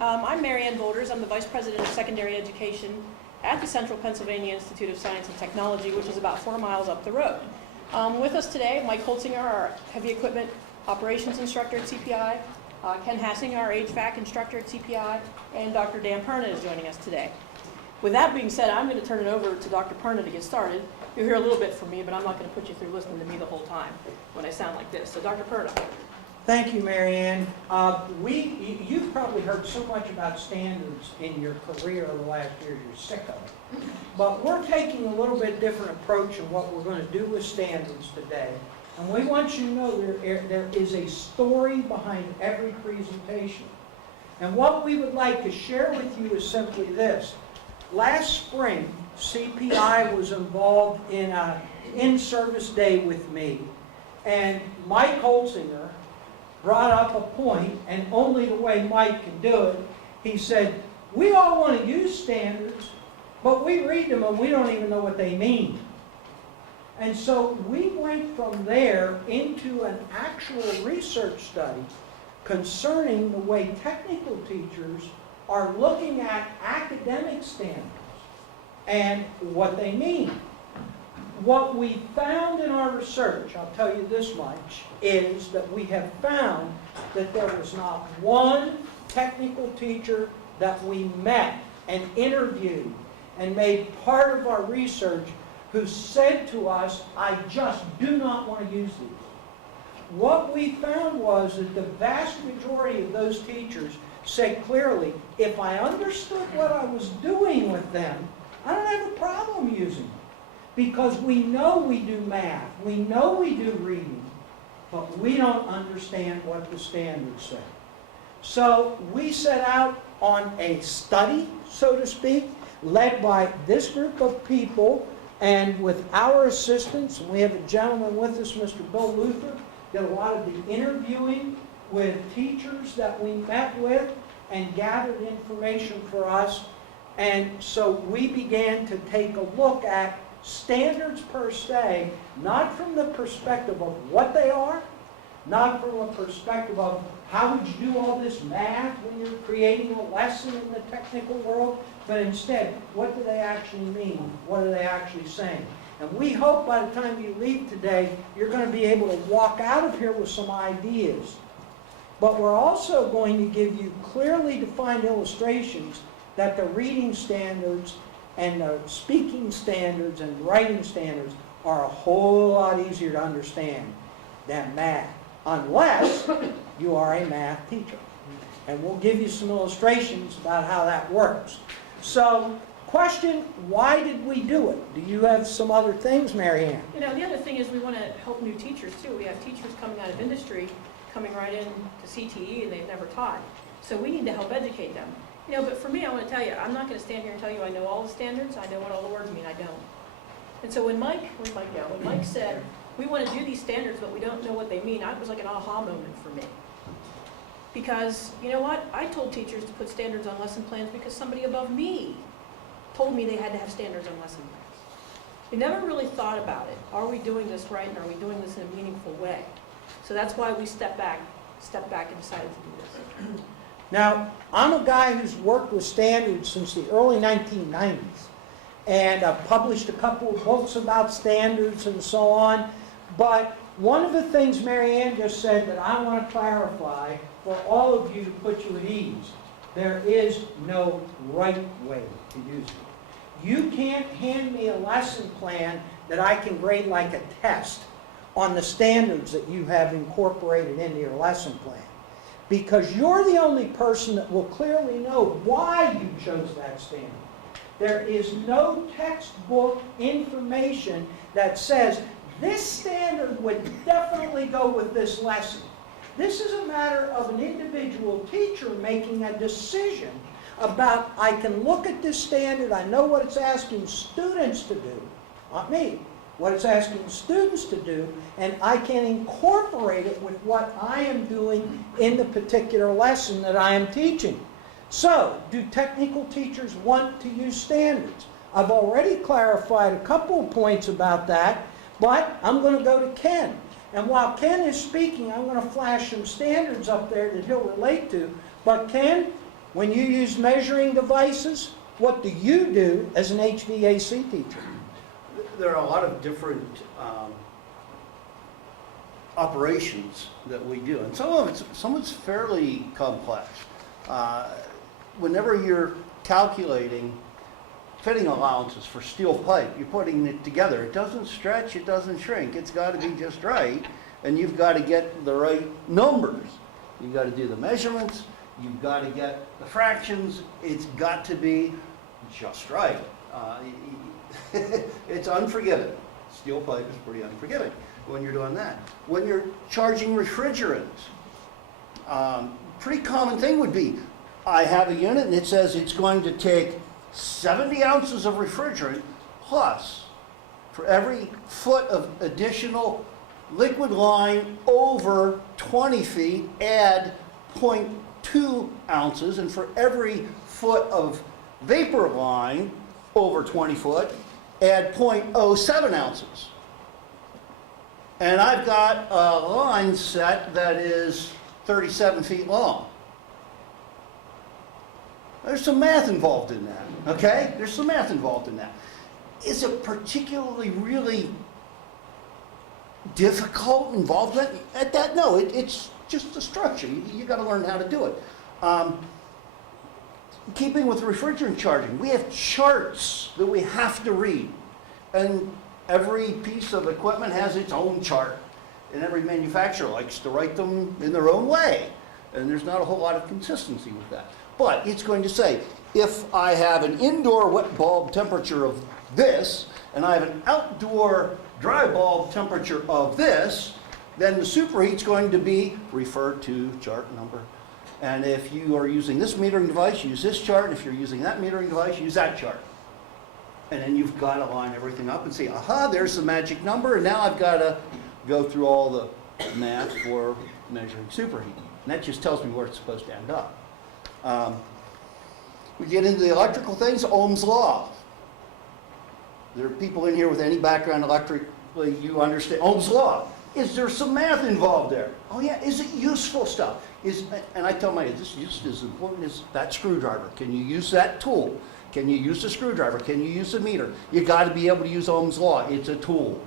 I'm MaryAnn Volders. I'm the Vice President of Secondary Education at the Central Pennsylvania Institute of Science and Technology, which is about 4 miles up the road. With us today, Mike Hassinger, our heavy equipment operations instructor at CPI, Ken Hassinger, our HVAC instructor at CPI, and Dr. Dan Perna is joining us today. With that being said, I'm going to turn it over to Dr. Perna to get started. You'll hear a little bit from me, but I'm not going to put you through listening to me the whole time when I sound like this. So Dr. Perna. Thank you, MaryAnn. You've probably heard so much about standards in your career over the last year, you're sick of it. But we're taking a little bit different approach in what we're going to do with standards today. And we want you to know there is a story behind every presentation. And what we would like to share with you is simply this. Last spring, CPI was involved in an in-service day with me. And Mike Hassinger brought up a point, and only the way Mike can do it, he said, we all want to use standards, but we read them and we don't even know what they mean. And so we went from there into an actual research study concerning the way technical teachers are looking at academic standards and what they mean. What we found in our research, I'll tell you this much, is that we have found that there was not one technical teacher that we met and interviewed and made part of our research who said to us, I just do not want to use these. What we found was that the vast majority of those teachers said clearly, if I understood what I was doing with them, I don't have a problem using them. Because we know we do math, we know we do reading, but we don't understand what the standards say. So we set out on a study, so to speak, led by this group of people and with our assistance. We have a gentleman with us, Mr. Bill Luther, did a lot of the interviewing with teachers that we met with and gathered information for us. And so we began to take a look at standards per se, not from the perspective of what they are, not from a perspective of how would you do all this math when you're creating a lesson in the technical world, but instead, what do they actually mean? What are they actually saying? And we hope by the time you leave today, you're going to be able to walk out of here with some ideas. But we're also going to give you clearly defined illustrations that the reading standards and the speaking standards and writing standards are a whole lot easier to understand than math, unless you are a math teacher. And we'll give you some illustrations about how that works. So, question, why did we do it? Do you have some other things, MaryAnn? You know, the other thing is we want to help new teachers too. We have teachers coming out of industry, coming right in to CTE and they've never taught. So we need to help educate them. You know, but for me, I want to tell you, I'm not going to stand here and tell you I know all the standards, I know what all the words mean, I don't. And so when Mike said, we want to do these standards, but we don't know what they mean, it was like an aha moment for me. Because, you know what, I told teachers to put standards on lesson plans because somebody above me told me they had to have standards on lesson plans. We never really thought about it. Are we doing this right, and are we doing this in a meaningful way? So that's why we stepped back and decided to do this. Now, I'm a guy who's worked with standards since the early 1990s, and I've published a couple of books about standards and so on, but one of the things MaryAnn just said that I want to clarify for all of you to put you at ease, there is no right way to use it. You can't hand me a lesson plan that I can grade like a test on the standards that you have incorporated into your lesson plan. Because you're the only person that will clearly know why you chose that standard. There is no textbook information that says, this standard would definitely go with this lesson. This is a matter of an individual teacher making a decision about, I can look at this standard, I know what it's asking students to do, not me, what it's asking students to do, and I can incorporate it with what I am doing in the particular lesson that I am teaching. So, do technical teachers want to use standards? I've already clarified a couple of points about that, but I'm going to go to Ken. And while Ken is speaking, I'm going to flash some standards up there that he'll relate to. But Ken, When you use measuring devices, what do you do as an HVAC teacher? There are a lot of different operations that we do, and some of it's fairly complex. Whenever you're calculating fitting allowances for steel pipe, you're putting it together. It doesn't stretch, it doesn't shrink. It's got to be just right, and you've got to get the right numbers. You've got to do the measurements. You've got to get the fractions. It's got to be just right. It's unforgiving. Steel pipe is pretty unforgiving when you're doing that. When you're charging refrigerants, pretty common thing would be, I have a unit and it says it's going to take 70 ounces of refrigerant plus for every foot of additional liquid line over 20 feet, add 0.2 ounces, and for every foot of vapor line over 20 foot, add 0.07 ounces. And I've got a line set that is 37 feet long. There's some math involved in that, okay? There's some math involved in that. Is it particularly really difficult involvement at that? No, it's just a structure. You got to learn how to do it. Keeping with refrigerant charging, we have charts that we have to read. And every piece of equipment has its own chart. And every manufacturer likes to write them in their own way. And there's not a whole lot of consistency with that. But it's going to say, if I have an indoor wet bulb temperature of this, and I have an outdoor dry bulb temperature of this, then the superheat's going to be referred to chart number. And if you are using this metering device, use this chart. And if you're using that metering device, use that chart. And then you've got to line everything up and say, aha, there's the magic number. And now I've got to go through all the math for measuring superheat. And that just tells me where it's supposed to end up. We get into the electrical things, Ohm's law. There are people in here with any background electrically, you understand Ohm's law. Is there some math involved there? Oh yeah, is it useful stuff? And I tell my kids, this is just as important as that screwdriver. Can you use that tool? Can you use the screwdriver? Can you use the meter? You got to be able to use Ohm's law. It's a tool.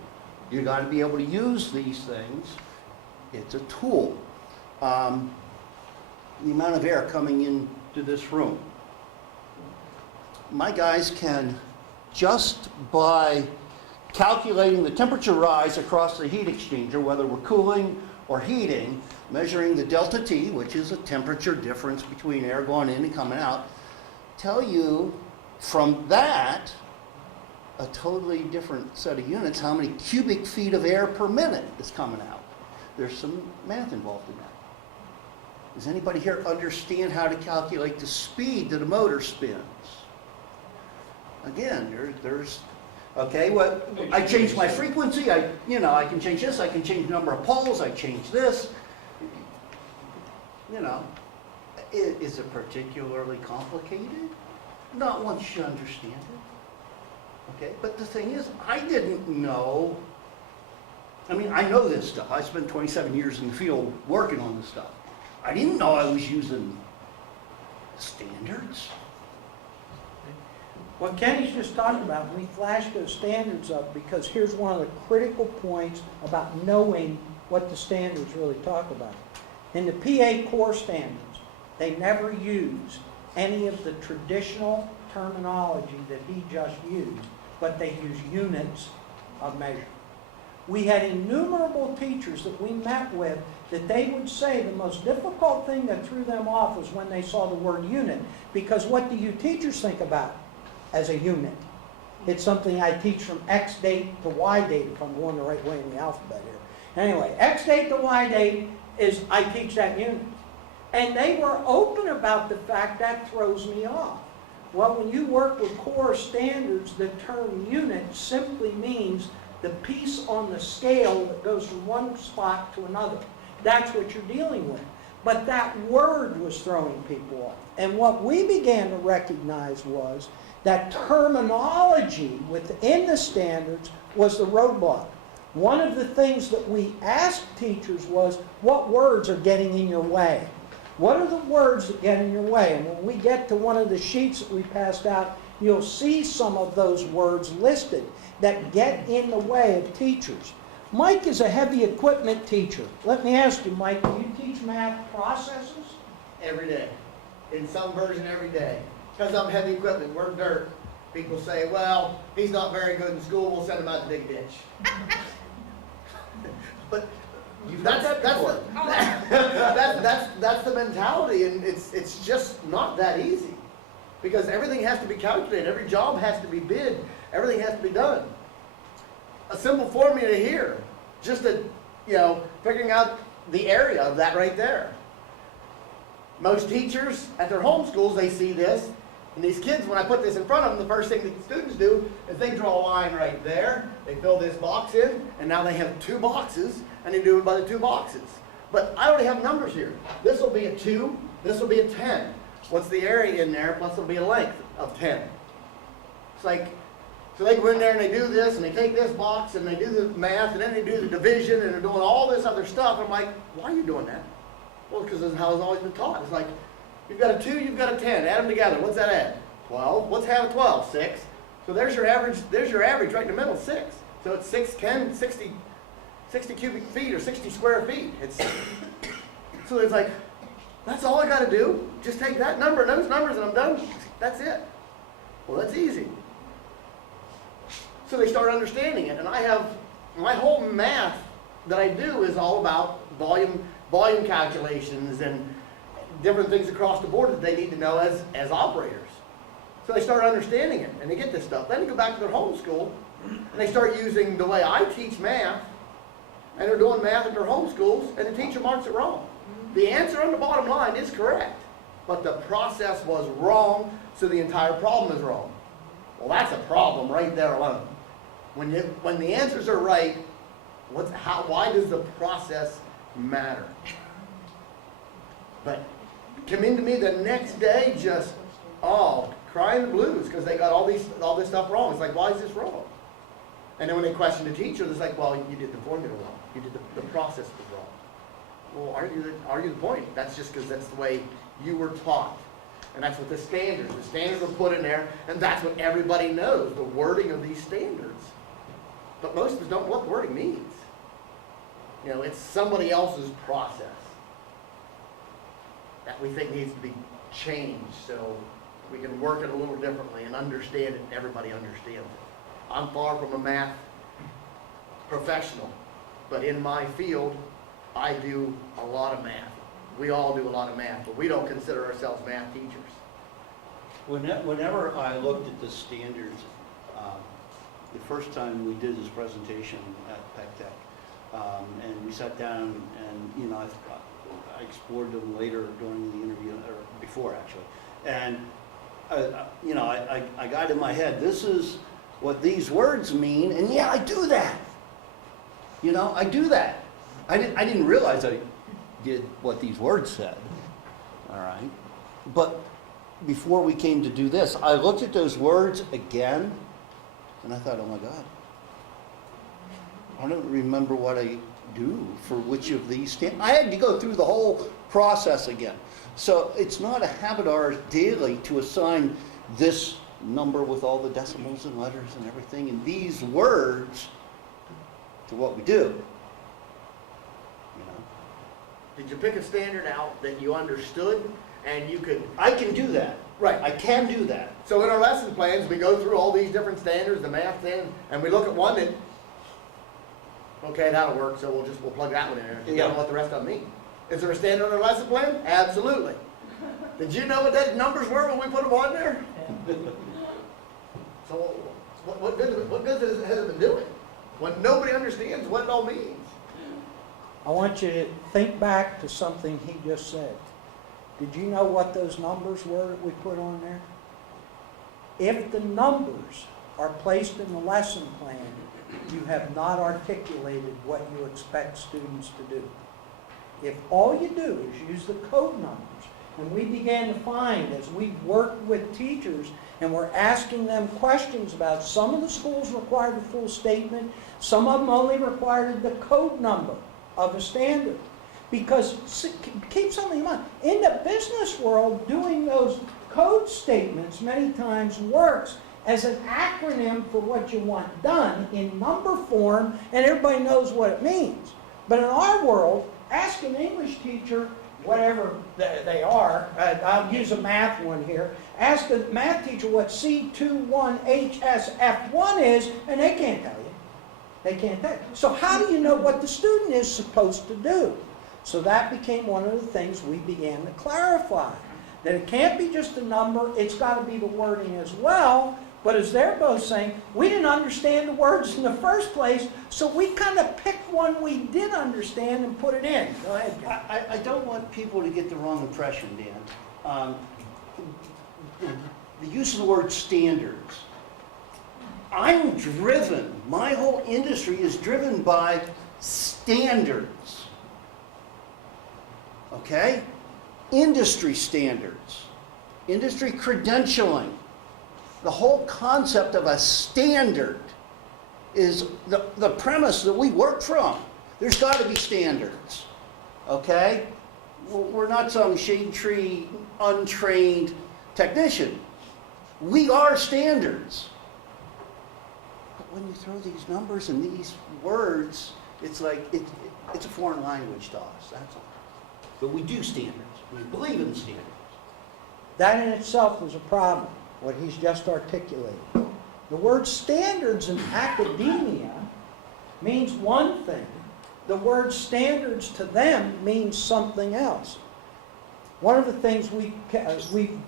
You got to be able to use these things. It's a tool. The amount of air coming into this room. My guys can, just by calculating the temperature rise across the heat exchanger, whether we're cooling or heating, measuring the delta T, which is a temperature difference between air going in and coming out, tell you from that, a totally different set of units, how many cubic feet of air per minute is coming out. There's some math involved in that. Does anybody here understand how to calculate the speed that a motor spins? Again, there's okay, what I change my frequency, I can change this, I can change the number of poles, I change this. Is it particularly complicated? Not once you understand it. Okay, but the thing is, I didn't know. I mean, I know this stuff. I spent 27 years in the field working on this stuff. I didn't know I was using standards. What Kenny's just talking about, we flash those standards up because here's one of the critical points about knowing what the standards really talk about. In the PA core standards, they never use any of the traditional terminology that he just used, but they use units of measure. We had innumerable teachers that we met with that they would say the most difficult thing that threw them off was when they saw the word unit, because what do you teachers think about as a unit? It's something I teach from X date to Y date, if I'm going the right way in the alphabet here. Anyway, X date to Y date is I teach that unit. And they were open about the fact that throws me off. Well, when you work with core standards, the term unit simply means the piece on the scale that goes from one spot to another. That's what you're dealing with. But that word was throwing people off. And what we began to recognize was that terminology within the standards was the roadblock. One of the things that we asked teachers was, what words are getting in your way? What are the words that get in your way? And when we get to one of the sheets that we passed out, you'll see some of those words listed that get in the way of teachers. Mike is a heavy equipment teacher. Let me ask you, Mike, do you teach math processes? Every day. In some version every day. Because I'm heavy equipment, we're dirt. People say, well, he's not very good in school, we'll send him out to dig a ditch. But that's the mentality, and it's just not that easy. Because everything has to be calculated, every job has to be bid, everything has to be done. A simple formula here, just figuring out the area of that right there. Most teachers at their home schools, they see this, and these kids, when I put this in front of them, the first thing that the students do is they draw a line right there, they fill this box in, and now they have 2 boxes, and they do it by the 2 boxes. But I already have numbers here. This will be a 2, this will be a 10. What's the area in there, plus it'll be a length of 10. It's like, so they go in there and they do this, and they take this box, and they do the math, and then they do the division, and they're doing all this other stuff. I'm like, why are you doing that? Well, because this is how it's always been taught. It's like, you've got a 2, you've got a 10. Add them together. What's that add? 12. What's half of 12? 6. So there's your average right in the middle, 6. So it's 6, 10, 60 cubic feet or 60 square feet. So it's like, that's all I got to do. Just take that number and those numbers and I'm done. That's it. Well, that's easy. So they start understanding it. And I have, my whole math that I do is all about volume calculations and different things across the board that they need to know as operators. So they start understanding it and they get this stuff. Then they go back to their home school and they start using the way I teach math, and they're doing math at their home schools, and the teacher marks it wrong. The answer on the bottom line is correct, but the process was wrong, so the entire problem is wrong. Well, that's a problem right there alone. When the answers are right, why does the process matter? But come into me the next day just, crying the blues because they got all this stuff wrong. It's like, why is this wrong? And then when they question the teacher, it's like, well, you did the formula wrong. You did the process was wrong. Well, argue the point. That's just because that's the way you were taught. And that's what the standards are put in there, and that's what everybody knows, the wording of these standards. But most of us don't know what the wording means. It's somebody else's process that we think needs to be changed so we can work it a little differently and understand it, and everybody understands it. I'm far from a math professional, but in my field, I do a lot of math. We all do a lot of math, but we don't consider ourselves math teachers. Whenever I looked at the standards, the first time we did this presentation at PEC-TEC, and we sat down and, I explored them later during the interview, or before actually, and, I got in my head, this is what these words mean, and yeah, I do that. I do that. I didn't realize I did what these words said, all right? But before we came to do this, I looked at those words again, and I thought, oh my God, I don't remember what I do for which of these stand. I had to go through the whole process again. So it's not a habit of ours daily to assign this number with all the decimals and letters and everything and these words to what we do. Did you pick a standard out that you understood and you could... I can do that. Right. I can do that. So in our lesson plans, we go through all these different standards, the math standard, and we look at one that, okay, that'll work, so we'll plug that one in there. You don't know what the rest of them mean. Is there a standard on our lesson plan? Absolutely. Did you know what those numbers were when we put them on there? So what good has it been doing when nobody understands what it all means? I want you to think back to something he just said. Did you know what those numbers were that we put on there? If the numbers are placed in the lesson plan, you have not articulated what you expect students to do. If all you do is use the code numbers, and we began to find as we worked with teachers and we're asking them questions about some of the schools required a full statement, some of them only required the code number of a standard. Because, keep something in mind, in the business world, doing those code statements many times works as an acronym for what you want done in number form, and everybody knows what it means. But in our world, ask an English teacher, whatever they are, I'll use a math one here, ask a math teacher what C21HSF1 is, and they can't tell you. They can't tell you. So how do you know what the student is supposed to do? So that became one of the things we began to clarify. That it can't be just a number, it's got to be the wording as well. But as they're both saying, we didn't understand the words in the first place, so we kind of picked one we did understand and put it in. Go ahead, Ken. I don't want people to get the wrong impression, Dan. The use of the word standards. I'm driven, my whole industry is driven by standards. Okay? Industry standards. Industry credentialing. The whole concept of a standard is the premise that we work from. There's got to be standards, okay? We're not some shade tree, untrained technician. We are standards. But when you throw these numbers and these words, it's like, it's a foreign language to us, that's all. But we do standards. We believe in the standards. That in itself was a problem, what he's just articulated. The word standards in academia means one thing. The word standards to them means something else. One of the things we've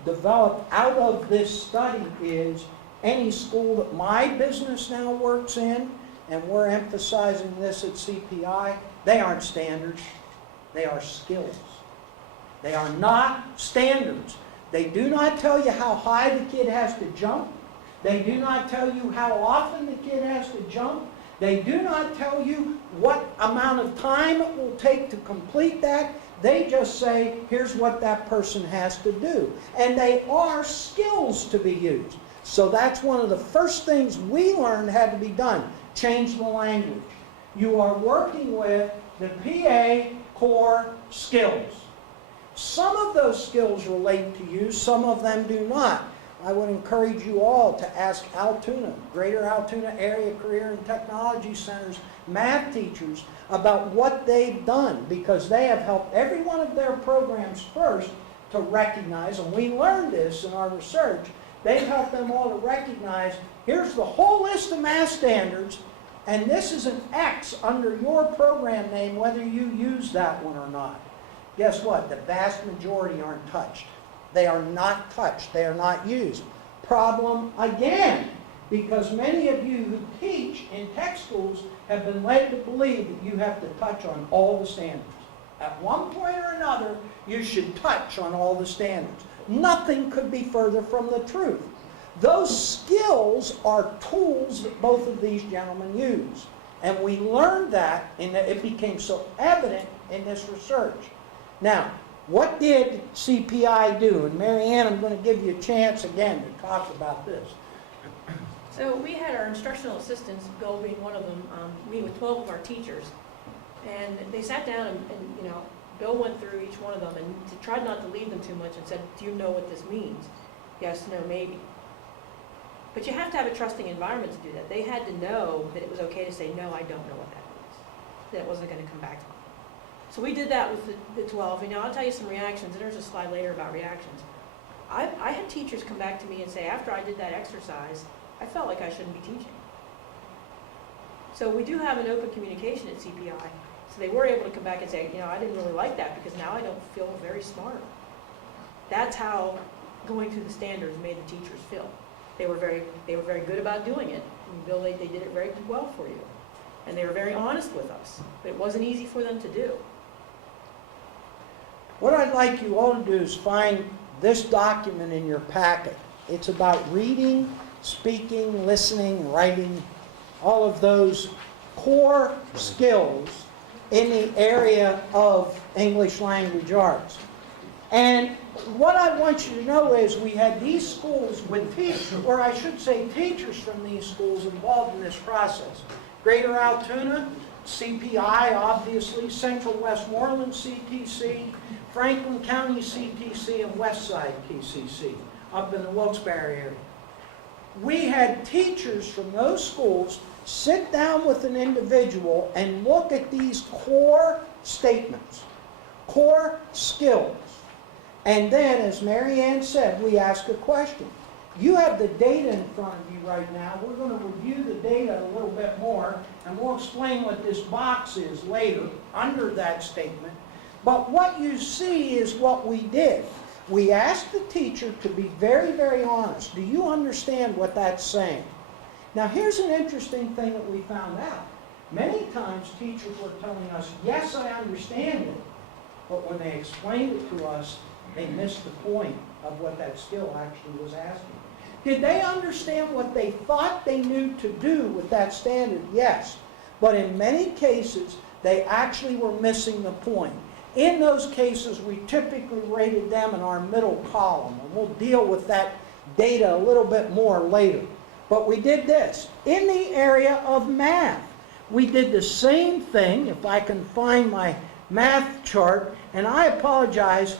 developed out of this study is any school that my business now works in, and we're emphasizing this at CPI, they aren't standards, they are skills. They are not standards. They do not tell you how high the kid has to jump. They do not tell you how often the kid has to jump. They do not tell you what amount of time it will take to complete that. They just say, here's what that person has to do. And they are skills to be used. So that's one of the first things we learned had to be done. Change the language. You are working with the PA core skills. Some of those skills relate to you, some of them do not. I would encourage you all to ask Altoona, Greater Altoona Area Career and Technology Center's math teachers about what they've done, because they have helped every one of their programs first to recognize, and we learned this in our research, they've helped them all to recognize, here's the whole list of math standards, and this is an X under your program name whether you use that one or not. Guess what? The vast majority aren't touched. They are not touched. They are not used. Problem again, because many of you who teach in tech schools have been led to believe that you have to touch on all the standards. At one point or another, you should touch on all the standards. Nothing could be further from the truth. Those skills are tools that both of these gentlemen use. And we learned that, and it became so evident in this research. Now, what did CPI do? And MaryAnn, I'm going to give you a chance again to talk about this. So we had our instructional assistants, Bill being one of them, meet with 12 of our teachers. And they sat down and Bill went through each one of them and tried not to leave them too much and said, do you know what this means? Yes, no, maybe. But you have to have a trusting environment to do that. They had to know that it was okay to say, no, I don't know what that means. That it wasn't going to come back to me. So we did that with the 12. And I'll tell you some reactions, and there's a slide later about reactions. I had teachers come back to me and say, after I did that exercise, I felt like I shouldn't be teaching. So we do have an open communication at CPI. So they were able to come back and say, I didn't really like that because now I don't feel very smart. That's how going through the standards made the teachers feel. They were very good about doing it. And Bill, they did it very well for you. And they were very honest with us. But it wasn't easy for them to do. What I'd like you all to do is find this document in your packet. It's about reading, speaking, listening, writing, all of those core skills in the area of English language arts. And what I want you to know is we had these schools with teachers, or I should say teachers from these schools involved in this process. Greater Altoona, CPI, obviously, Central Westmoreland CTC, Franklin County CTC, and Westside TCC, up in the Wilkes-Barre area. We had teachers from those schools sit down with an individual and look at these core statements, core skills. And then, as MaryAnn said, we ask a question. You have the data in front of you right now. We're going to review the data a little bit more, and we'll explain what this box is later under that statement. But what you see is what we did. We asked the teacher to be very, very honest. Do you understand what that's saying? Now, here's an interesting thing that we found out. Many times teachers were telling us, yes, I understand it. But when they explained it to us, they missed the point of what that skill actually was asking. Did they understand what they thought they knew to do with that standard? Yes. But in many cases, they actually were missing the point. In those cases, we typically rated them in our middle column. And we'll deal with that data a little bit more later. But we did this. In the area of math, we did the same thing, if I can find my math chart. And I apologize.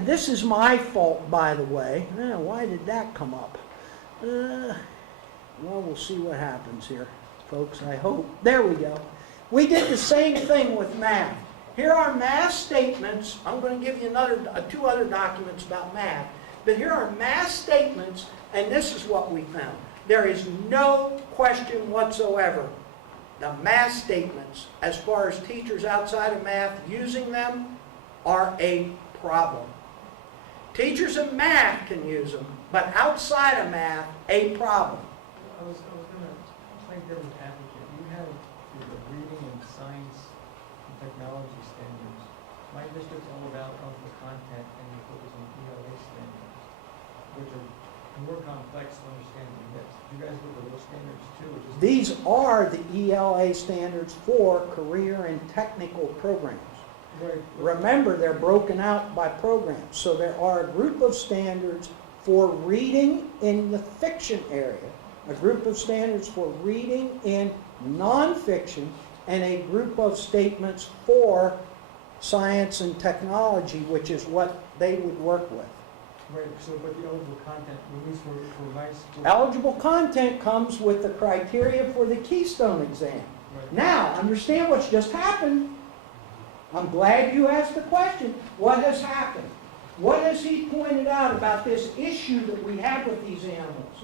This is my fault, by the way. Why did that come up? Well, we'll see what happens here, folks, I hope. There we go. We did the same thing with math. Here are math statements. I'm going to give you two other documents about math. But here are math statements, and this is what we found. There is no question whatsoever. The math statements, as far as teachers outside of math using them, are a problem. Teachers in math can use them, but outside of math, a problem. I was going to play devil's advocate. You have the reading and science and technology standards. My district's all about eligible content, and you focus on ELA standards, which are more complex to understand than this. Do you guys look at those standards too? These are the ELA standards for career and technical programs. Right. Remember, they're broken out by programs. So there are a group of standards for reading in the fiction area, a group of standards for reading in nonfiction, and a group of statements for science and technology, which is what they would work with. Right, so but the eligible content, at least for my school. Eligible content comes with the criteria for the Keystone exam. Right. Now, understand what's just happened. I'm glad you asked the question. What has happened? What has he pointed out about this issue that we have with these animals?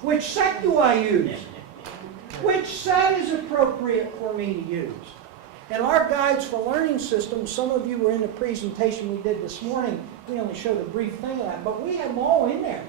Which set do I use? Which set is appropriate for me to use? In our guides for learning systems, some of you were in the presentation we did this morning. We only showed a brief thing of that, but we have them all in there.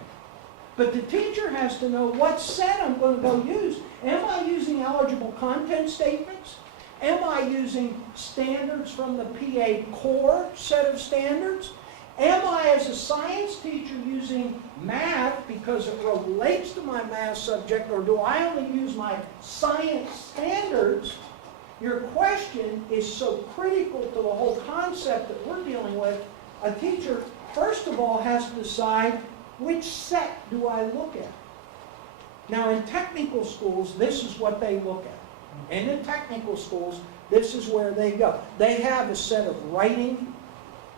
But the teacher has to know what set I'm going to go use. Am I using eligible content statements? Am I using standards from the PA core set of standards? Am I, as a science teacher, using math because it relates to my math subject, or do I only use my science standards? Your question is so critical to the whole concept that we're dealing with. A teacher, first of all, has to decide which set do I look at. Now, in technical schools, this is what they look at. And in technical schools, this is where they go. They have a set of writing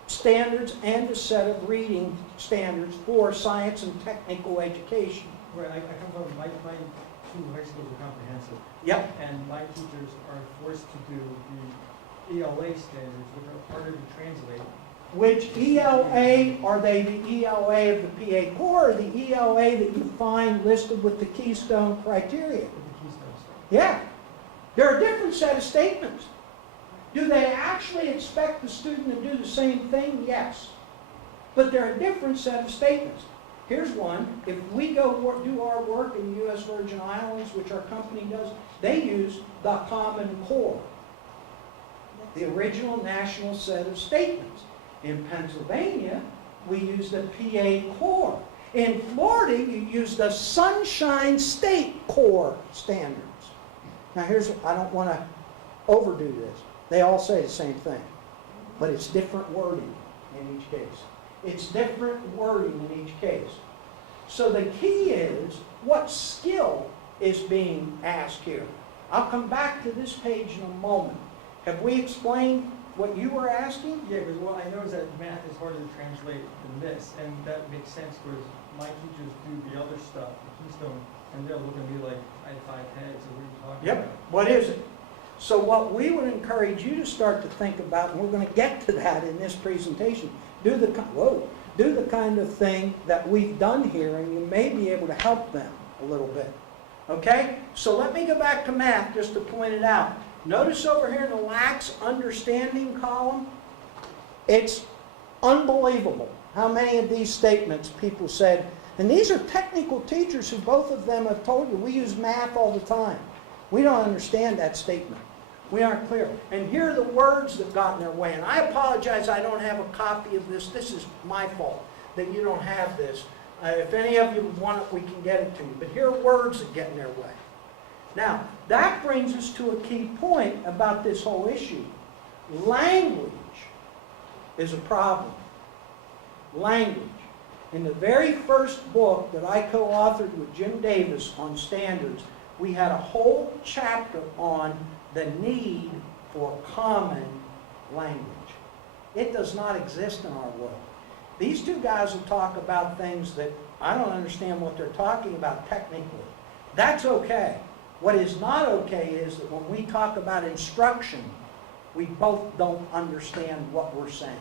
standards and a set of reading standards for science and technical education. Right, I come from, my two high schools are comprehensive. Yep. And my teachers are forced to do the ELA standards, which are harder to translate. Which ELA, are they the ELA of the PA core or the ELA that you find listed with the Keystone criteria? With the Keystone stuff. Yeah. They're a different set of statements. Do they actually expect the student to do the same thing? Yes. But they're a different set of statements. Here's one. If we go do our work in the U.S. Virgin Islands, which our company does, they use the Common Core, the original national set of statements. In Pennsylvania, we use the PA Core. In Florida, you use the Sunshine State Core standards. Now here's, I don't want to overdo this. They all say the same thing, but it's different wording in each case. It's different wording in each case. So the key is, what skill is being asked here? I'll come back to this page in a moment. Have we explained what you were asking? Yeah, because what I noticed that math is harder to translate than this, and that makes sense, whereas my teachers do the other stuff, the Keystone, and they'll look at me like I had 5 heads, so what are you talking about? Yep, what is it? So what we would encourage you to start to think about, and we're going to get to that in this presentation, do the kind of thing that we've done here, and you may be able to help them a little bit. Okay? So let me go back to math just to point it out. Notice over here in the lacks understanding column, it's unbelievable how many of these statements people said, and these are technical teachers who both of them have told you, we use math all the time. We don't understand that statement. We aren't clear. And here are the words that got in their way. And I apologize I don't have a copy of this. This is my fault that you don't have this. If any of you want it, we can get it to you. But here are words that get in their way. Now, that brings us to a key point about this whole issue. Language is a problem. Language. In the very first book that I co-authored with Jim Davis on standards, we had a whole chapter on the need for common language. It does not exist in our world. These two guys will talk about things that I don't understand what they're talking about technically. That's okay. What is not okay is that when we talk about instruction, we both don't understand what we're saying.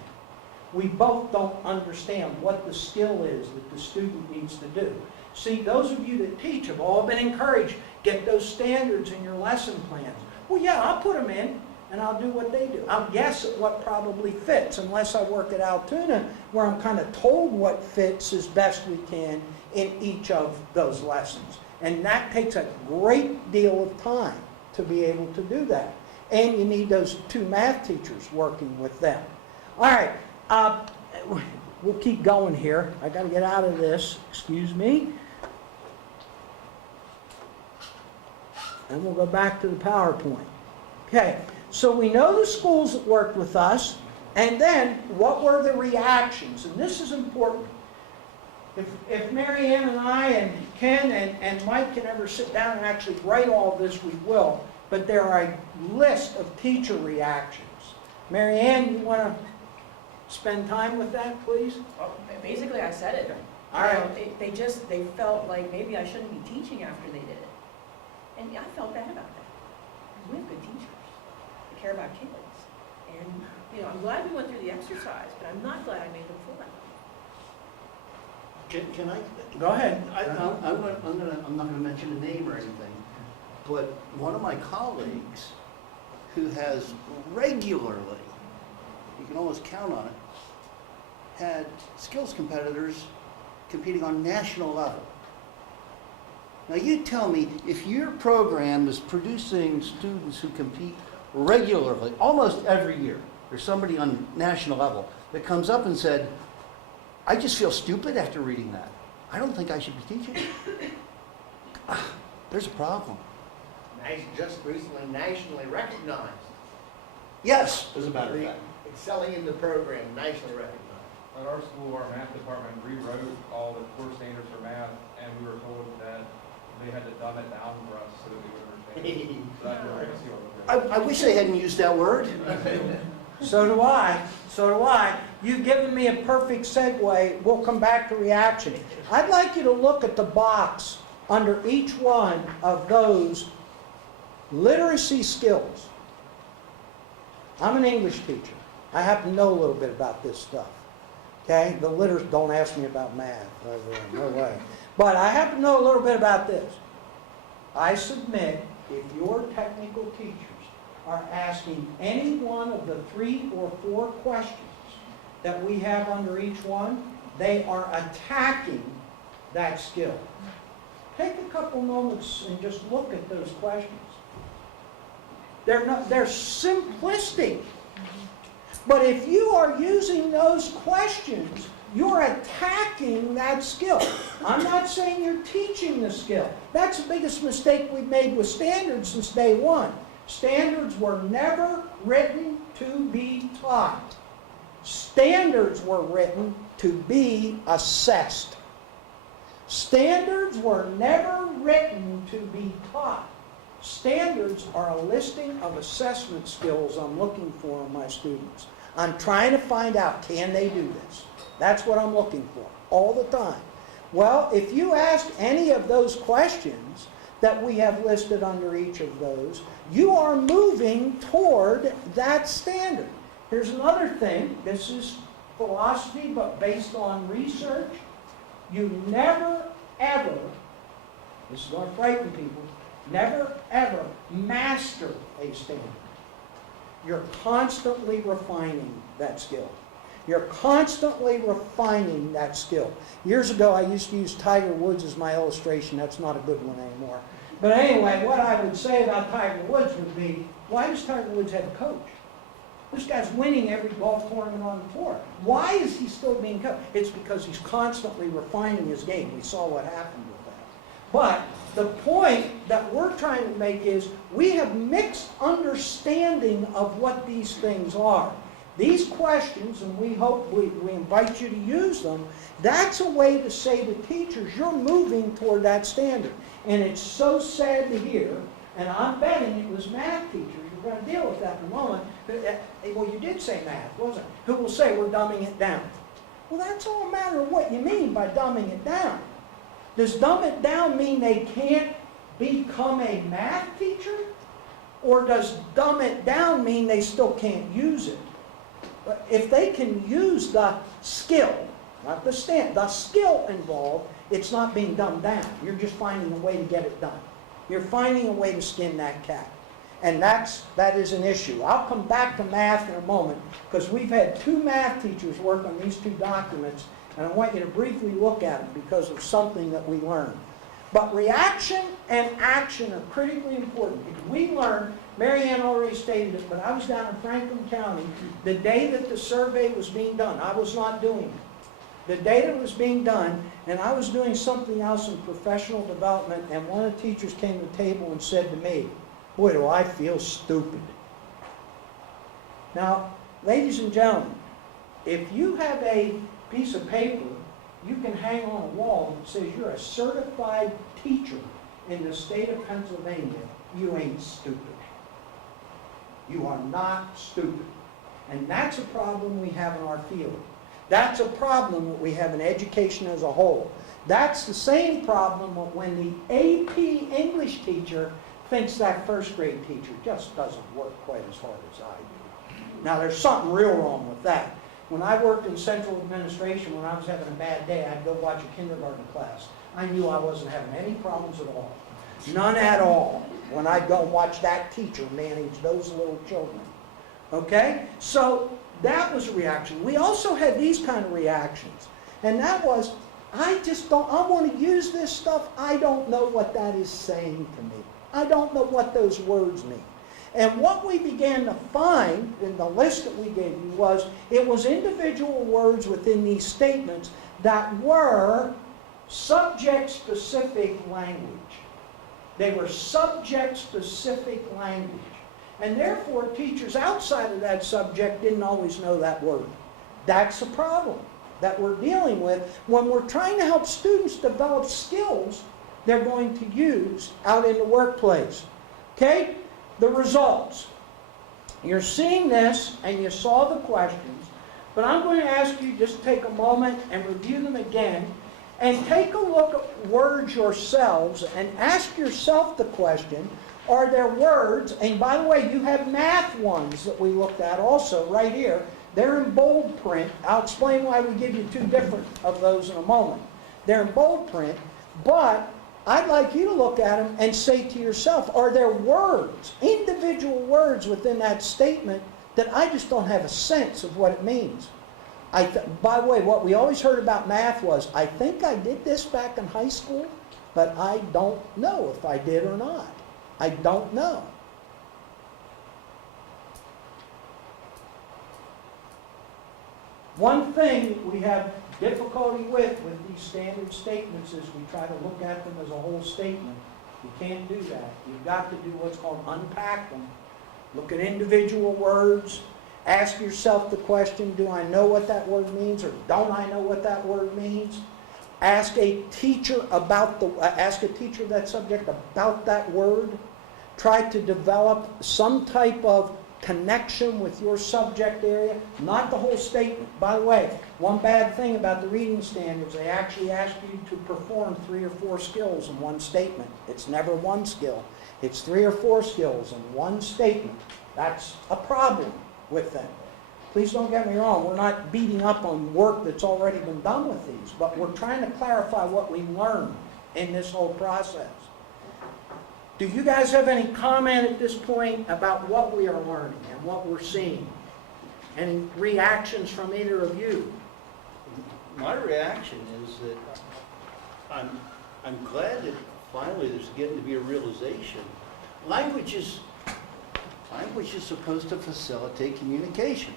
We both don't understand what the skill is that the student needs to do. See, those of you that teach have all been encouraged, get those standards in your lesson plans. Well, yeah, I'll put them in, and I'll do what they do. I'll guess at what probably fits, unless I work at Altoona, where I'm kind of told what fits as best we can in each of those lessons. And that takes a great deal of time to be able to do that. And you need those 2 math teachers working with them. All right, we'll keep going here. I got to get out of this. Excuse me. And we'll go back to the PowerPoint. Okay, so we know the schools that worked with us, and then what were the reactions? And this is important. If MaryAnn and I and Ken and Mike can ever sit down and actually write all this, we will. But there are a list of teacher reactions. MaryAnn, you want to spend time with that, please? Well, basically, I said it. All right. They felt like maybe I shouldn't be teaching after they did it. And I felt bad about that. Because we have good teachers that care about kids. And, I'm glad we went through the exercise, but I'm not glad I made them feel that way. Can I? Go ahead. I'm not going to mention a name or anything, but one of my colleagues who has regularly, you can almost count on it, had skills competitors competing on national level. Now you tell me, if your program is producing students who compete regularly, almost every year, there's somebody on national level that comes up and said, I just feel stupid after reading that. I don't think I should be teaching. There's a problem. Just recently nationally recognized. Yes, as a matter of fact. Excelling in the program, nationally recognized. At our school, our math department rewrote all the core standards for math, and we were told that they had to dumb it down for us so that we would understand. So that's where I see what we're I wish they hadn't used that word. So do I. So do I. You've given me a perfect segue. We'll come back to reaction. I'd like you to look at the box under each one of those literacy skills. I'm an English teacher. I happen to know a little bit about this stuff. Okay? The literacy, don't ask me about math. No way. But I happen to know a little bit about this. I submit, if your technical teachers are asking any one of the 3 or 4 questions that we have under each one, they are attacking that skill. Take a couple moments and just look at those questions. They're simplistic. But if you are using those questions, you're attacking that skill. I'm not saying you're teaching the skill. That's the biggest mistake we've made with standards since day one. Standards were never written to be taught. Standards were written to be assessed. Standards were never written to be taught. Standards are a listing of assessment skills I'm looking for in my students. I'm trying to find out, can they do this? That's what I'm looking for, all the time. Well, if you ask any of those questions that we have listed under each of those, you are moving toward that standard. Here's another thing. This is philosophy, but based on research. You never, ever, this is going to frighten people, never, ever master a standard. You're constantly refining that skill. You're constantly refining that skill. Years ago, I used to use Tiger Woods as my illustration. That's not a good one anymore. But anyway, what I would say about Tiger Woods would be, why does Tiger Woods have a coach? This guy's winning every golf tournament on the tour. Why is he still being coached? It's because he's constantly refining his game. We saw what happened with that. But the point that we're trying to make is we have mixed understanding of what these things are. These questions, and we hope we invite you to use them, that's a way to say to teachers, you're moving toward that standard. And it's so sad to hear, and I'm betting it was math teachers, we're going to deal with that in a moment, well, you did say math, wasn't it? Who will say we're dumbing it down. Well, that's all a matter of what you mean by dumbing it down. Does dumb it down mean they can't become a math teacher? Or does dumb it down mean they still can't use it? But if they can use the skill, not the skill involved, it's not being dumbed down. You're just finding a way to get it done. You're finding a way to skin that cat. And that is an issue. I'll come back to math in a moment, because we've had 2 math teachers work on these 2 documents, and I want you to briefly look at them because of something that we learned. But reaction and action are critically important. Because we learned, MaryAnn already stated it, but I was down in Franklin County the day that the survey was being done. I was not doing it. The day that it was being done, and I was doing something else in professional development, and one of the teachers came to the table and said to me, boy, do I feel stupid. Now, ladies and gentlemen, if you have a piece of paper you can hang on a wall that says you're a certified teacher in the state of Pennsylvania, you ain't stupid. You are not stupid. And that's a problem we have in our field. That's a problem that we have in education as a whole. That's the same problem when the AP English teacher thinks that first grade teacher just doesn't work quite as hard as I do. Now there's something real wrong with that. When I worked in central administration, when I was having a bad day, I'd go watch a kindergarten class. I knew I wasn't having any problems at all. None at all. When I'd go watch that teacher manage those little children. Okay? So that was a reaction. We also had these kind of reactions. And that was, I want to use this stuff. I don't know what that is saying to me. I don't know what those words mean. And what we began to find in the list that we gave you was, it was individual words within these statements that were subject-specific language. They were subject-specific language. And therefore, teachers outside of that subject didn't always know that word. That's a problem that we're dealing with when we're trying to help students develop skills they're going to use out in the workplace. Okay? The results. You're seeing this, and you saw the questions, but I'm going to ask you just to take a moment and review them again, and take a look at words yourselves, and ask yourself the question, are there words, and by the way, you have math ones that we looked at also right here. They're in bold print. I'll explain why we give you 2 different of those in a moment. They're in bold print, but I'd like you to look at them and say to yourself, are there words, individual words within that statement that I just don't have a sense of what it means? By the way, what we always heard about math was, I think I did this back in high school, but I don't know if I did or not. I don't know. One thing we have difficulty with these standard statements is we try to look at them as a whole statement. You can't do that. You've got to do what's called unpack them. Look at individual words. Ask yourself the question, do I know what that word means, or don't I know what that word means? Ask a teacher of that subject about that word. try to develop some type of connection with your subject area, not the whole statement. By the way, one bad thing about the reading standards, they actually ask you to perform 3 or 4 skills in one statement. It's never one skill. It's 3 or 4 skills in one statement. That's a problem with them. Please don't get me wrong, we're not beating up on work that's already been done with these, but we're trying to clarify what we learned in this whole process. Do you guys have any comment at this point about what we are learning and what we're seeing? Any reactions from either of you? My reaction is that I'm glad that finally there's getting to be a realization. Language is supposed to facilitate communication.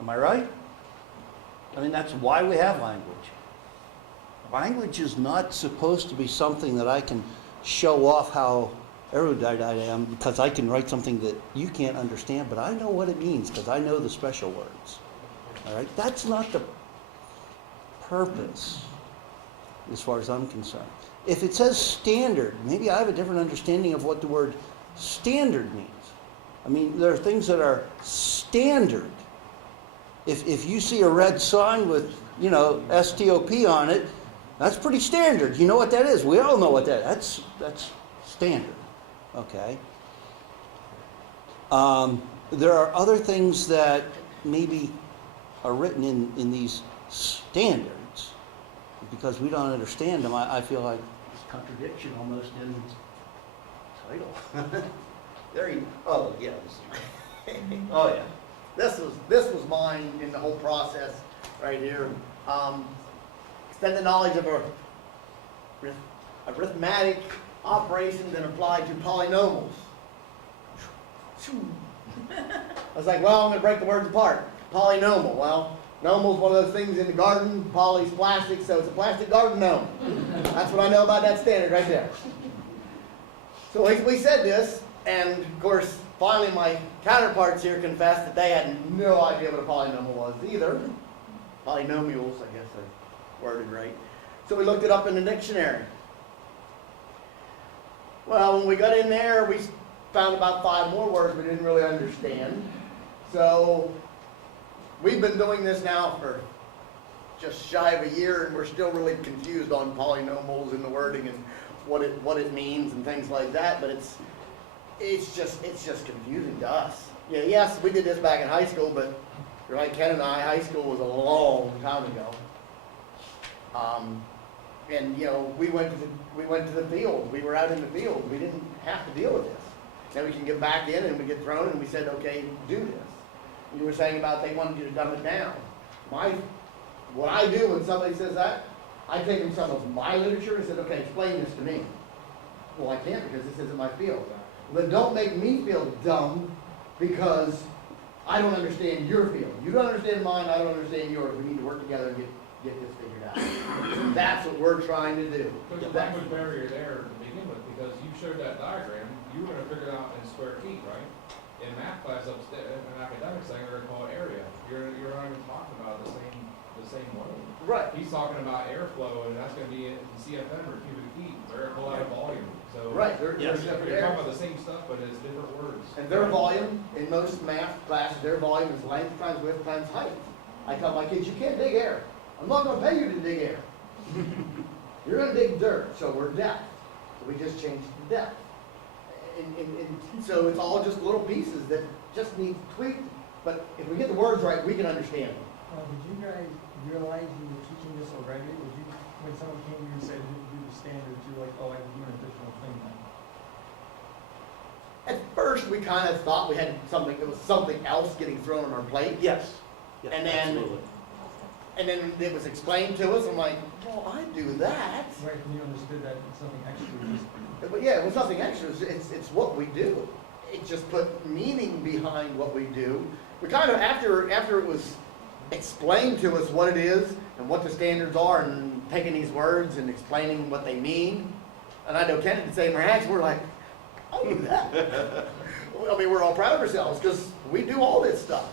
Am I right? I mean, that's why we have language. Language is not supposed to be something that I can show off how erudite I am because I can write something that you can't understand, but I know what it means because I know the special words. All right? That's not the purpose as far as I'm concerned. If it says standard, maybe I have a different understanding of what the word standard means. I mean, there are things that are standard. If you see a red sign with, you know, STOP on it, that's pretty standard. You know what that is. We all know what that is. That's standard. Okay. There are other things that maybe are written in these standards because we don't understand them. I feel like it's contradiction almost in title. Oh yeah. Oh yeah. This was mine in the whole process right here. Extend the knowledge of arithmetic operations and apply to polynomials. I was like, well, I'm going to break the words apart. Polynomial. Well, nomal is one of those things in the garden. Poly's plastic, so it's a plastic garden gnome. That's what I know about that standard right there. So we said this, and of course, finally my counterparts here confessed that they had no idea what a polynomial was either. Polynomials, I guess I worded right. So we looked it up in the dictionary. Well, when we got in there, we found about 5 more words we didn't really understand. So we've been doing this now for just shy of a year, and we're still really confused on polynomials and the wording and what it means and things like that. But it's just confusing to us. Yeah, yes, we did this back in high school, but you're like Ken and I, high school was a long time ago. And you know, we went to the field. We were out in the field. We didn't have to deal with this. Then we can get back in and we get thrown and we said, okay, do this. You were saying about they wanted you to dumb it down. What I do when somebody says that, I take in some of my literature and said, okay, explain this to me. Well, I can't because this isn't my field. Then don't make me feel dumb because I don't understand your field. You don't understand mine, I don't understand yours. We need to work together and get this figured out. That's what we're trying to do. There's a language barrier there to begin with, because you showed that diagram, you were gonna figure it out in square feet, right? In math class upstairs, in academics thing, we're gonna call it area. You're not even talking about the same one. Right. He's talking about airflow, and that's gonna be in CFM or cubic feet, or air out of volume, so. Right. You're Separate talking areas. about the same stuff, but it's different words. And their volume, in most math classes, their volume is length times width times height. I tell my kids, you can't dig air. I'm not gonna pay you to dig air. You're gonna dig dirt, so we're depth. So we just changed the depth. And so it's all just little pieces that just need tweaked. But if we get the words right, we can understand them. Did you guys realize you were teaching this already? When someone came to you and said, do the standards, you were like, oh, I can do an additional thing now? At first, we kind of thought we had something, it was something else getting thrown on our plate. Yes. Yes, And then- absolutely. And then it was explained to us, I'm like, well, I do that. Right, and you understood that it's something extra. But yeah, it was nothing extra, it's what we do. It just put meaning behind what we do. We kind of, after it was explained to us what it is and what the standards are and taking these words and explaining what they mean, and I know Kenneth and say reaction, we're like, I'll do that. I mean, we're all proud of ourselves because we do all this stuff.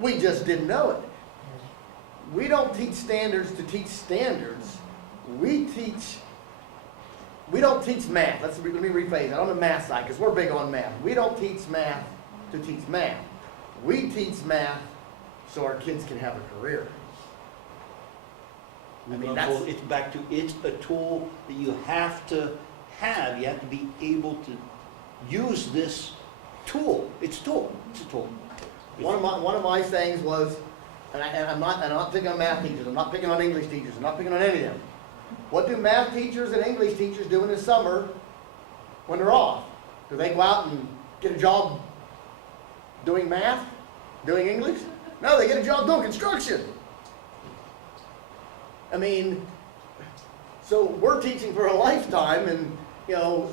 We just didn't know it. We don't teach standards to teach standards. We teach we don't teach math. Let me rephrase that on the math side, because we're big on math. We don't teach math to teach math. We teach math so our kids can have a career. I mean, that's, It's back to, it's a tool that you have to have. You have to be able to use this tool. It's a tool. It's a tool. one of my sayings was, and I'm not picking on math teachers, I'm not picking on English teachers, I'm not picking on any of them. What do math teachers and English teachers do in the summer when they're off? Do they go out and get a job doing math, doing English? No, they get a job doing construction. I mean, so we're teaching for a lifetime, and you know,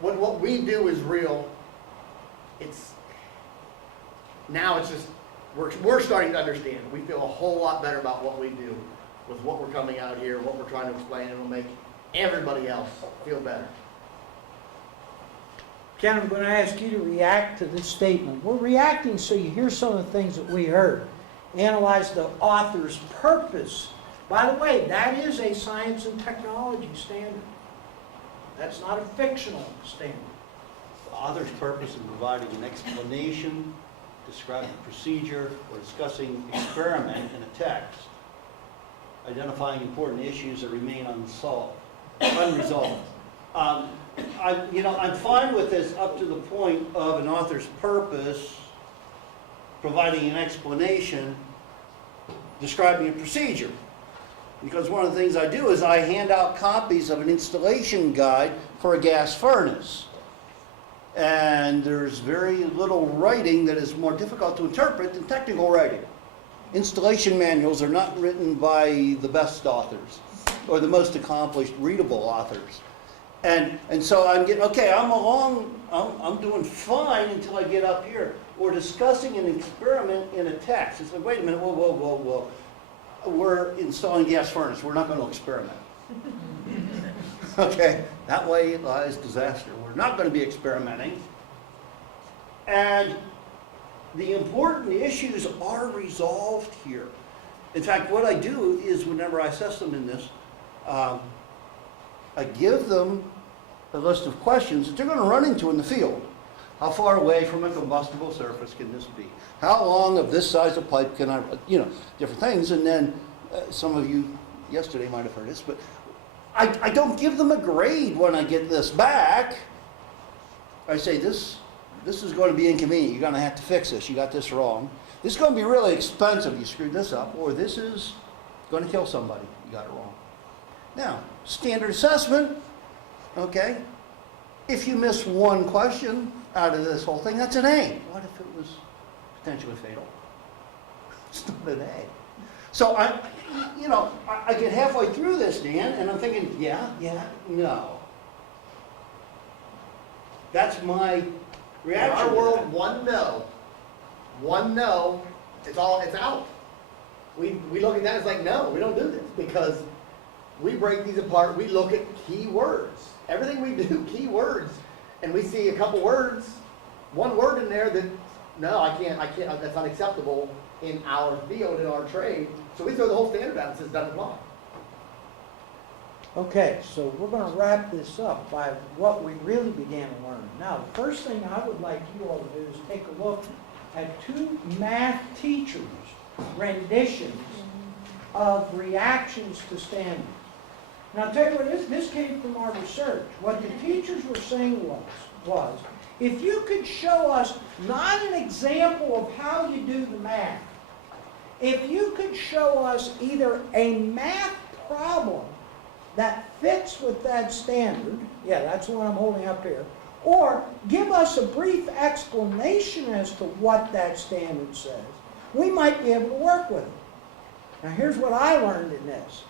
what we do is real. It's just we're starting to understand. We feel a whole lot better about what we do with what we're coming out here, what we're trying to explain, and it'll make everybody else feel better. Ken, I'm going to ask you to react to this statement. We're reacting so you hear some of the things that we heard. Analyze the author's purpose. By the way, that is a science and technology standard. That's not a fictional standard. The author's purpose in providing an explanation, describing procedure, or discussing experiment in a text, identifying important issues that remain unresolved. I'm fine with this up to the point of an author's purpose, providing an explanation, describing a procedure. Because one of the things I do is I hand out copies of an installation guide for a gas furnace. And there's very little writing that is more difficult to interpret than technical writing. Installation manuals are not written by the best authors or the most accomplished readable authors. And so I'm getting, okay, I'm doing fine until I get up here. We're discussing an experiment in a text. It's like, wait a minute, whoa. We're installing gas furnace. We're not going to experiment. Okay, that way lies disaster. We're not going to be experimenting. And the important issues are resolved here. In fact, what I do is whenever I assess them in this, I give them a list of questions that they're going to run into in the field. How far away from a combustible surface can this be? How long of this size of pipe can I, different things. And then some of you yesterday might have heard this, but I don't give them a grade when I get this back. I say, this is going to be inconvenient. You're going to have to fix this. You got this wrong. This is going to be really expensive. You screwed this up. Or this is going to kill somebody. You got it wrong. Now, standard assessment, okay. If you miss one question out of this whole thing, that's an A. What if it was potentially fatal? It's not an A. So I get halfway through this, Dan, and I'm thinking, yeah, no. That's my reaction. In our world, to one no, it's out. We look at that as like, no, we don't do this, because we break these apart. We look at key words. Everything we do, key words, and we see a couple words, one word in there that, no, I can't, that's unacceptable in our field, in our trade. So we throw the whole standard out and says, doesn't apply. Okay, so we're going to wrap this up by what we really began to learn. Now, the first thing I would like you all to do is take a look at two math teachers' renditions of reactions to standards. Now, I'll tell you what, this came from our research. What the teachers were saying was, if you could show us not an example of how you do the math, if you could show us either a math problem that fits with that standard, yeah, that's the one I'm holding up here, or give us a brief explanation as to what that standard says, we might be able to work with it. Now, here's what I learned in this.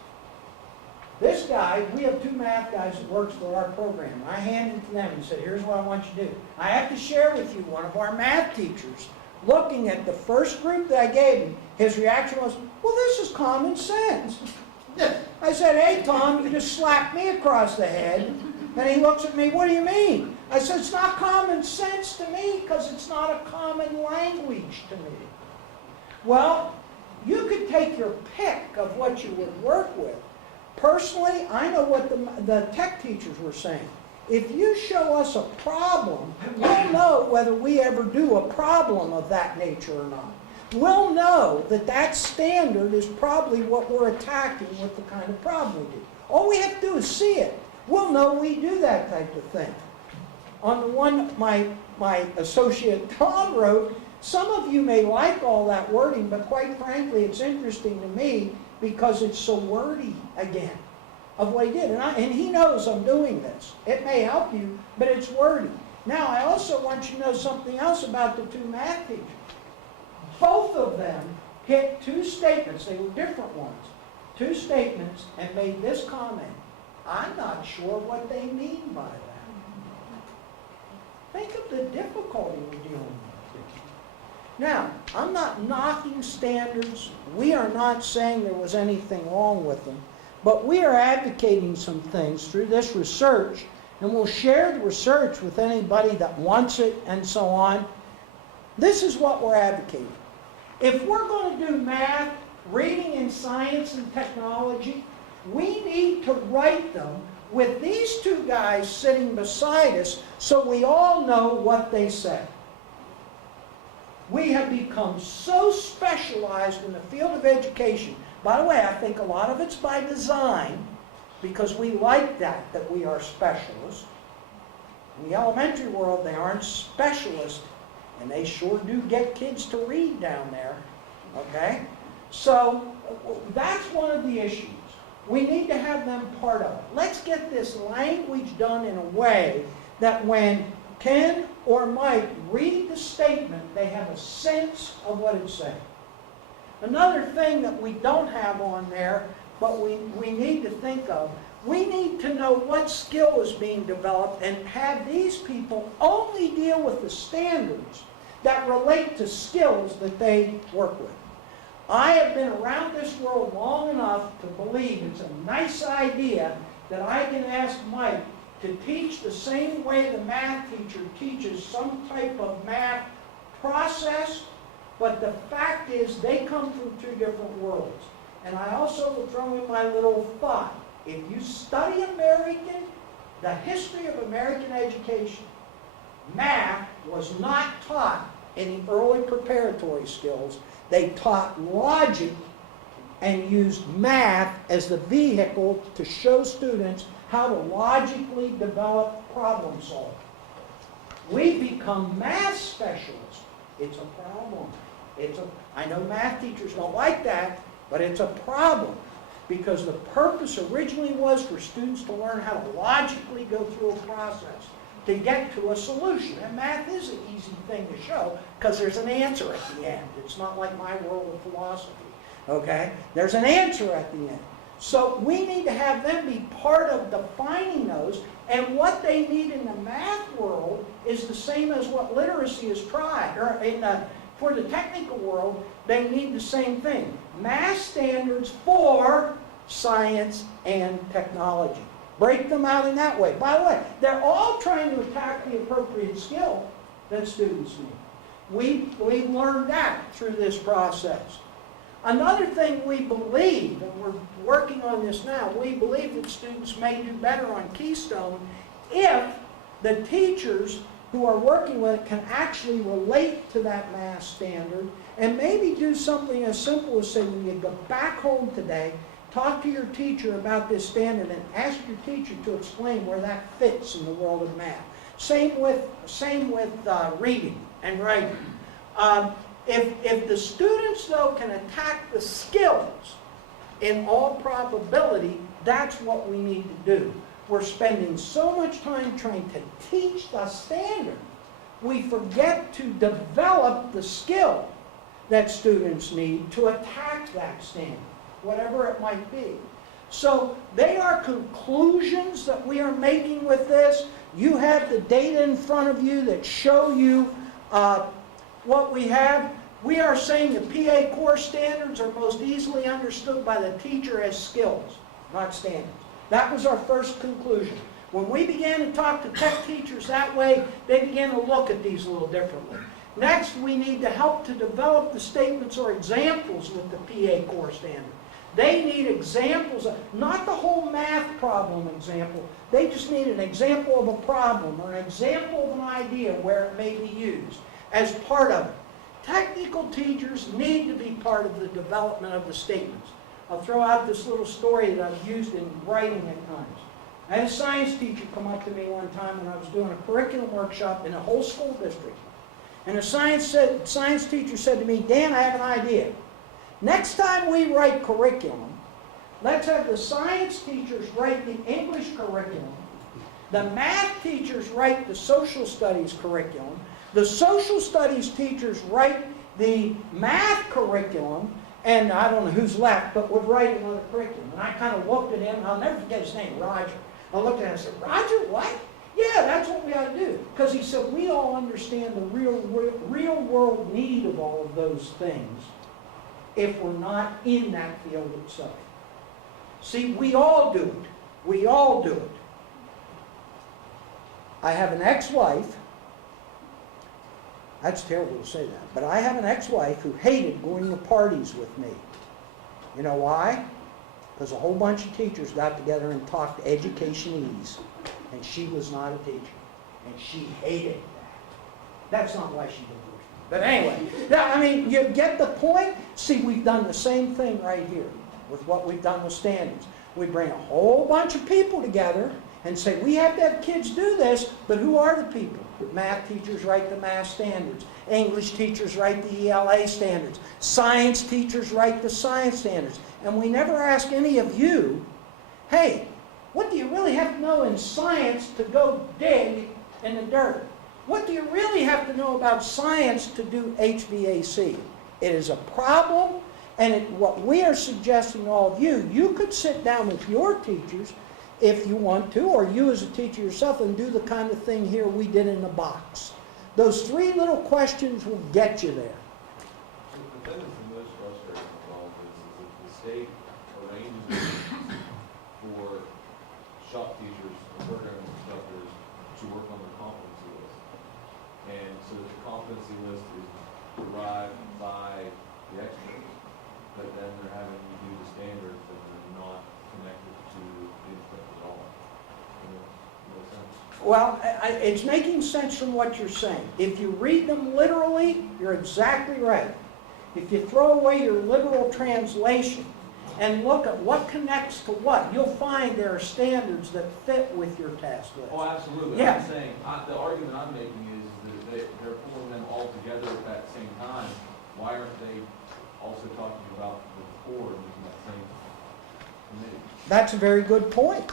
This guy, we have two math guys that works for our program. I handed it to them and said, here's what I want you to do. I have to share with you one of our math teachers looking at the first group that I gave him. His reaction was, well, this is common sense. I said, hey, Tom, you just slapped me across the head. And he looks at me, what do you mean? I said, it's not common sense to me because it's not a common language to me. Well, you could take your pick of what you would work with, Personally, I know what the tech teachers were saying. If you show us a problem, we'll know whether we ever do a problem of that nature or not. We'll know that that standard is probably what we're attacking with the kind of problem we do. All we have to do is see it. We'll know we do that type of thing. On the one my associate Tom wrote, some of you may like all that wording, but quite frankly, it's interesting to me because it's so wordy again of what he did. And he knows I'm doing this. It may help you, but it's wordy. Now, I also want you to know something else about the two math teachers. Both of them hit two statements. They were different ones. Two statements and made this comment. I'm not sure what they mean by that. Think of the difficulty we're dealing with. Now, I'm not knocking standards. We are not saying there was anything wrong with them. But we are advocating some things through this research, and we'll share the research with anybody that wants it and so on. This is what we're advocating. If we're going to do math, reading, and science and technology, we need to write them with these two guys sitting beside us so we all know what they said. We have become so specialized in the field of education. By the way, I think a lot of it's by design because we like that we are specialists. In the elementary world, they aren't specialists, and they sure do get kids to read down there, okay? So that's one of the issues. We need to have them part of it. Let's get this language done in a way that when Ken or Mike read the statement, they have a sense of what it's saying. Another thing that we don't have on there, but we need to think of, we need to know what skill is being developed and have these people only deal with the standards that relate to skills that they work with. I have been around this world long enough to believe it's a nice idea that I can ask Mike to teach the same way the math teacher teaches some type of math process, but the fact is they come from two different worlds. And I also will throw in my little thought. If you study the history of American education, math was not taught in the early preparatory skills. They taught logic and used math as the vehicle to show students how to logically develop problem solving. We become math specialists. It's a problem. I know math teachers don't like that, but it's a problem because the purpose originally was for students to learn how to logically go through a process to get to a solution. And math is an easy thing to show because there's an answer at the end. It's not like my world of philosophy, okay? There's an answer at the end. So we need to have them be part of defining those, and what they need in the math world is the same as what literacy is tried, or for the technical world, they need the same thing. Math standards for science and technology. Break them out in that way. By the way, they're all trying to attack the appropriate skill that students need. We've learned that through this process. Another thing we believe, and we're working on this now, we believe that students may do better on Keystone if the teachers who are working with it can actually relate to that math standard and maybe do something as simple as say, when you go back home today, talk to your teacher about this standard and ask your teacher to explain where that fits in the world of math. Same with reading and writing. If the students, though, can attack the skills, in all probability, that's what we need to do. We're spending so much time trying to teach the standard, we forget to develop the skill that students need to attack that standard, whatever it might be. So they are conclusions that we are making with this. You have the data in front of you that show you what we have. We are saying the PA core standards are most easily understood by the teacher as skills, not standards. That was our first conclusion. When we began to talk to tech teachers that way, they began to look at these a little differently. Next, we need to help to develop the statements or examples with the PA core standard. They need examples, not the whole math problem example. They just need an example of a problem or an example of an idea where it may be used as part of it. Technical teachers need to be part of the development of the statements. I'll throw out this little story that I've used in writing at times. I had a science teacher come up to me one time when I was doing a curriculum workshop in a whole school district. And the science teacher said to me, Dan, I have an idea. Next time we write curriculum, let's have the science teachers write the English curriculum, the math teachers write the social studies curriculum, the social studies teachers write the math curriculum, and I don't know who's left, but would write another curriculum. And I kind of looked at him, and I'll never forget his name, Roger. I looked at him and said, Roger, what? Yeah, that's what we ought to do. Because he said, we all understand the real world need of all of those things if we're not in that field itself. See, we all do it. We all do it. I have an ex-wife. That's terrible to say that. But I have an ex-wife who hated going to parties with me. You know why? Because a whole bunch of teachers got together and talked educationese. And she was not a teacher. And she hated that. That's not why she divorced me. But anyway, I mean, you get the point? See, we've done the same thing right here with what we've done with standards. We bring a whole bunch of people together and say, we have to have kids do this, but who are the people? Math teachers write the math standards. English teachers write the ELA standards. Science teachers write the science standards. And we never ask any of you, hey, what do you really have to know in science to go dig in the dirt? What do you really have to know about science to do HVAC? It is a problem, and what we are suggesting to all of you, you could sit down with your teachers if you want to, or you as a teacher yourself, and do the kind of thing here we did in the box. Those 3 little questions will get you there. The thing that's the most frustrating of all of this is that the state arranges for shop teachers and program instructors to work on their competency list. And so the competency list is derived by the experts, but then they're having to do the standards that are not connected to the instructor at all. Makes sense? Well, it's making sense from what you're saying. If you read them literally, you're exactly right. If you throw away your literal translation and look at what connects to what, you'll find there are standards that fit with your task list. Oh, absolutely. Yeah. I'm saying, the argument I'm making is that they're pulling them all together at that same time. Why aren't they also talking about the core in that same committee? That's a very good point.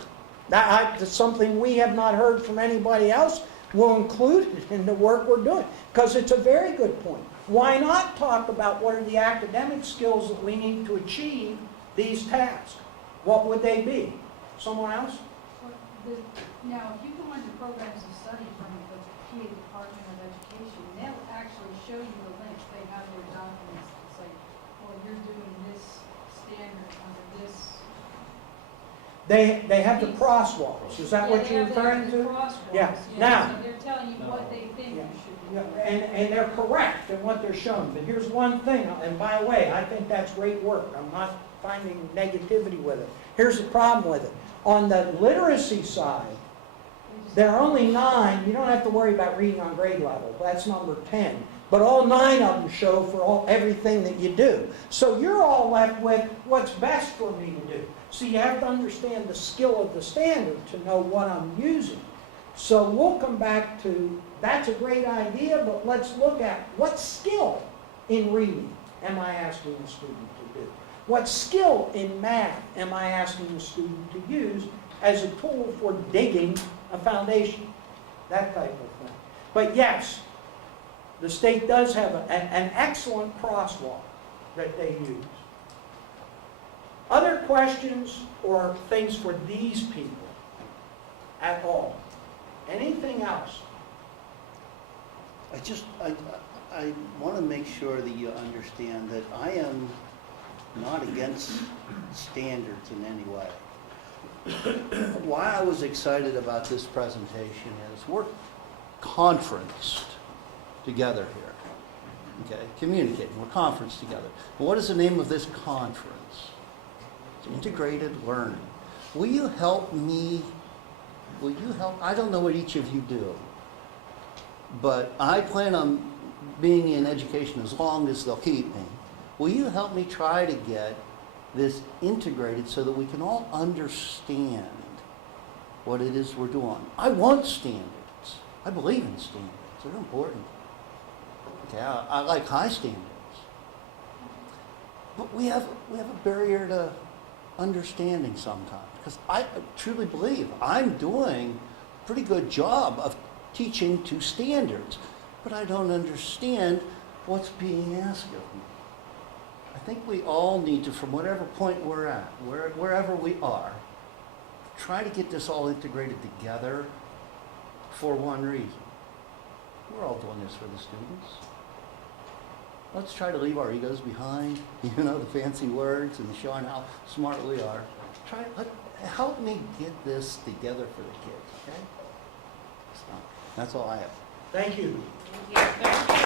That's something we have not heard from anybody else. We'll include it in the work we're doing, because it's a very good point. Why not talk about what are the academic skills that we need to achieve these tasks? What would they be? Someone else? Now, if you go into programs of study from the PA Department of Education, they'll actually show you the links. They have their documents. It's like, well, you're doing this standard under this. They have the crosswalks. Is that what you're referring to? Yeah. Now. So they're telling you what they think you should be doing. And they're correct in what they're showing. But here's one thing, and by the way, I think that's great work. I'm not finding negativity with it. Here's the problem with it. On the literacy side, there are only 9. You don't have to worry about reading on grade level. That's number 10. But all 9 of them show for everything that you do. So you're all left with what's best for me to do. So you have to understand the skill of the standard to know what I'm using. So we'll come back to, that's a great idea, but let's look at what skill in reading am I asking the student to do? What skill in math am I asking the student to use as a tool for digging a foundation? That type of thing. But yes, the state does have an excellent crosswalk that they use. Other questions or things for these people at all? Anything else? I want to make sure that you understand that I am not against standards in any way. Why I was excited about this presentation is we're conferenced together here. Okay, communicating, we're conferenced together. But what is the name of this conference? It's integrated learning. Will you help me? Will you help? I don't know what each of you do, but I plan on being in education as long as they'll keep me. Will you help me try to get this integrated so that we can all understand what it is we're doing? I want standards. I believe in standards. They're important. Okay, I like high standards. But we have a barrier to understanding sometimes, because I truly believe I'm doing a pretty good job of teaching to standards, but I don't understand what's being asked of me. I think we all need to, from whatever point we're at, wherever we are, try to get this all integrated together for one reason. We're all doing this for the students. Let's try to leave our egos behind, the fancy words and showing how smart we are. Help me get this together for the kids, okay? So, that's all I have. Thank you. Thank you.